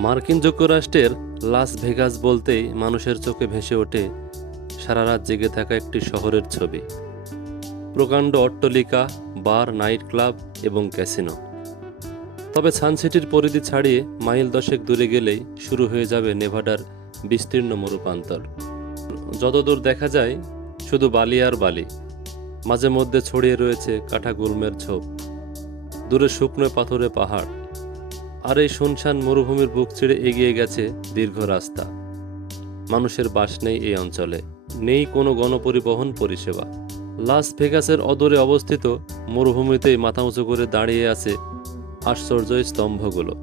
মার্কিন যুক্তরাষ্ট্রের Las Vegas বলতেই মানুষের চোখে ভেসে ওঠে সারা রাত জেগে থাকা একটি শহরের ছবি। প্রকাণ্ড অট্টালিকা, বার, নাইট ক্লাব এবং ক্যাসিনো। তবে সানসিটির পরিধি ছাড়িয়ে মাইল দশেক দূরে গেলেই শুরু হয়ে যাবে নেভাডার বিস্তীর্ণ মরুপ্রান্তর। যতদূর দেখা যায় শুধু বালি আর বালি, মাঝে মধ্যে ছড়িয়ে রয়েছে কাঠা গুল্মের ঝোপ, দূরে শুকনো পাথুরে পাহাড়। আর এই শুনশান মরুভূমির বুক ছিঁড়ে এগিয়ে গেছে দীর্ঘ রাস্তা। মানুষের বাস নেই এই অঞ্চলে, নেই কোনো গণপরিবহন পরিষেবা। লাস ভেগাসের অদূরে অবস্থিত মরুভূমিতেই মাথা উঁচু করে দাঁড়িয়ে আছে আশ্চর্য স্তম্ভগুলো।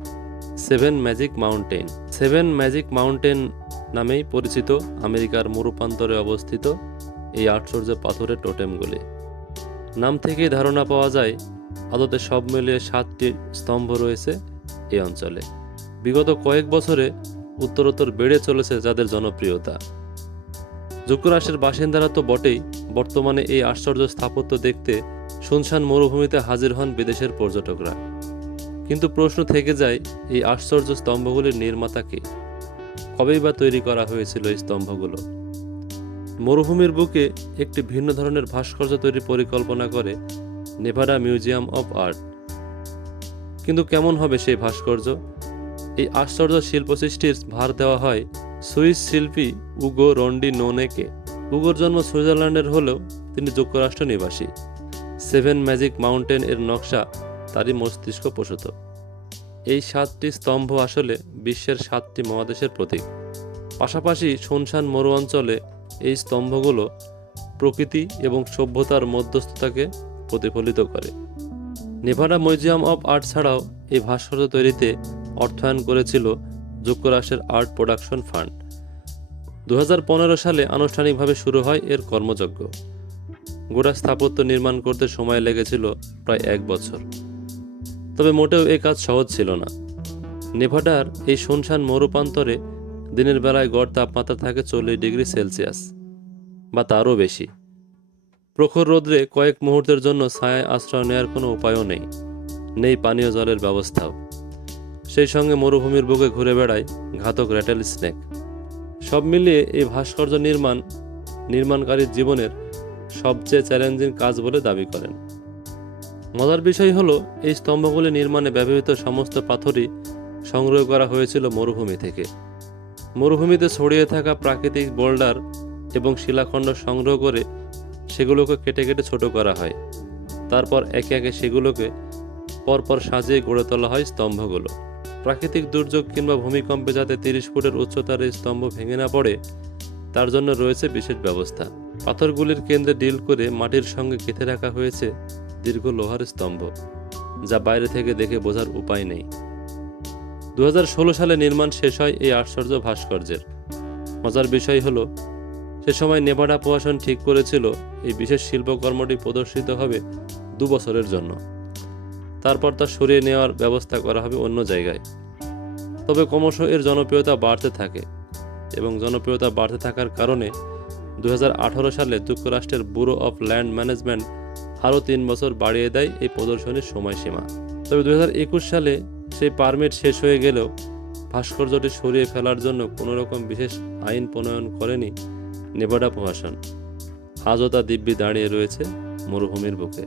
সেভেন ম্যাজিক মাউন্টেন নামেই পরিচিত আমেরিকার মরুপ্রান্তরে অবস্থিত এই আশ্চর্য পাথরের টোটেমগুলি। নাম থেকেই ধারণা পাওয়া যায় আদতে সব মিলিয়ে 7টি স্তম্ভ রয়েছে এই অঞ্চলে। বিগত কয়েক বছরে উত্তরোত্তর বেড়ে চলেছে যাদের জনপ্রিয়তা। যুক্তরাষ্ট্রের বাসিন্দারা তো বটেই, বর্তমানে এই আশ্চর্য স্থাপত্য দেখতে শুনশান মরুভূমিতে হাজির হন বিদেশের পর্যটকরা। কিন্তু প্রশ্ন থেকে যায়, এই আশ্চর্য স্তম্ভগুলির নির্মাতা কে? কবেই বা তৈরি করা হয়েছিল এই স্তম্ভগুলো? মরুভূমির বুকে একটি ভিন্ন ধরনের ভাস্কর্য তৈরির পরিকল্পনা করে নেভাডা মিউজিয়াম অব আর্ট। কিন্তু কেমন হবে সেই ভাস্কর্য? এই আশ্চর্য শিল্পসৃষ্টির ভার দেওয়া হয় সুইস শিল্পী উগো রন্ডিনোনেকে। উগোর জন্ম সুইজারল্যান্ডের হলেও তিনি যুক্তরাষ্ট্র নিবাসী। 7 ম্যাজিক মাউন্টেন এর নকশা তারই মস্তিষ্ক প্রসূত। এই 7টি স্তম্ভ আসলে বিশ্বের 7টি মহাদেশের প্রতীক। পাশাপাশি শুনশান মরু অঞ্চলে এই স্তম্ভগুলো প্রকৃতি এবং সভ্যতার মধ্যস্থতাকে প্রতিফলিত করে। নেভাডা মিউজিয়াম অব আর্ট ছাড়াও এই ভাস্কর্য তৈরিতে অর্থায়ন করেছিল যুক্তরাষ্ট্রের আর্ট প্রোডাকশন ফান্ড। 2015 সালে আনুষ্ঠানিকভাবে শুরু হয় এর কর্মযজ্ঞ। গোটা স্থাপত্য নির্মাণ করতে সময় লেগেছিল প্রায় 1 বছর। তবে মোটেও এই কাজ সহজ ছিল না। নেভাডার এই শুনশান মরুপ্রান্তরে দিনের বেলায় গড় তাপমাত্রা থাকে 40 ডিগ্রি সেলসিয়াস বা তারও বেশি। প্রখর রৌদ্রে কয়েক মুহূর্তের জন্য ছায়ায় আশ্রয় নেওয়ার কোনো উপায়ও নেই পানীয় জলের ব্যবস্থাও। সেই সঙ্গে মরুভূমির বুকে ঘুরে বেড়ায় ঘাতক র্যাটেল স্নেক। সব মিলিয়ে এই ভাস্কর্য নির্মাণকারীর জীবনের সবচেয়ে চ্যালেঞ্জিং কাজ বলে দাবি করেন। মজার বিষয় হলো, এই স্তম্ভগুলি নির্মাণে ব্যবহৃত সমস্ত পাথরই সংগ্রহ করা হয়েছিল মরুভূমি থেকে। মরুভূমিতে ছড়িয়ে থাকা প্রাকৃতিক বোল্ডার এবং শিলাখণ্ড সংগ্রহ করে সেগুলোকে কেটে কেটে ছোট করা হয়। তারপর একে একে সেগুলোকে পরপর সাজিয়ে গড়ে তোলা হয় স্তম্ভগুলো। প্রাকৃতিক দুর্যোগ কিংবা ভূমিকম্পে যাতে 30 ফুটের উচ্চতার এই স্তম্ভ ভেঙে না পড়ে, তার জন্য রয়েছে বিশেষ ব্যবস্থা। পাথরগুলির কেন্দ্রে ডিল করে মাটির সঙ্গে গেঁথে রাখা হয়েছে দীর্ঘ লোহার স্তম্ভ, যা বাইরে থেকে দেখে বোঝার উপায় নেই। 2016 সালে নির্মাণ শেষ হয় এই আশ্চর্য ভাস্কর্যের। মজার বিষয় হলো, সে সময় নেভাডা প্রশাসন ঠিক করেছিল এই বিশেষ শিল্পকর্মটি প্রদর্শিত হবে 2 বছরের জন্য। তারপর তা সরিয়ে নেওয়ার ব্যবস্থা করা হবে অন্য জায়গায়। তবে ক্রমশ এর জনপ্রিয়তা বাড়তে থাকে এবং জনপ্রিয়তা বাড়তে থাকার কারণে 2018 সালে যুক্তরাষ্ট্রের ব্যুরো অফ ল্যান্ড ম্যানেজমেন্ট আরও 3 বছর বাড়িয়ে দেয় এই প্রদর্শনীর সময়সীমা। তবে 2021 সালে সেই পারমিট শেষ হয়ে গেলেও ভাস্কর্যটি সরিয়ে ফেলার জন্য কোনো রকম বিশেষ আইন প্রণয়ন করেনি নেভাডা প্রশাসন। আজও তা দিব্যি দাঁড়িয়ে রয়েছে মরুভূমির বুকে।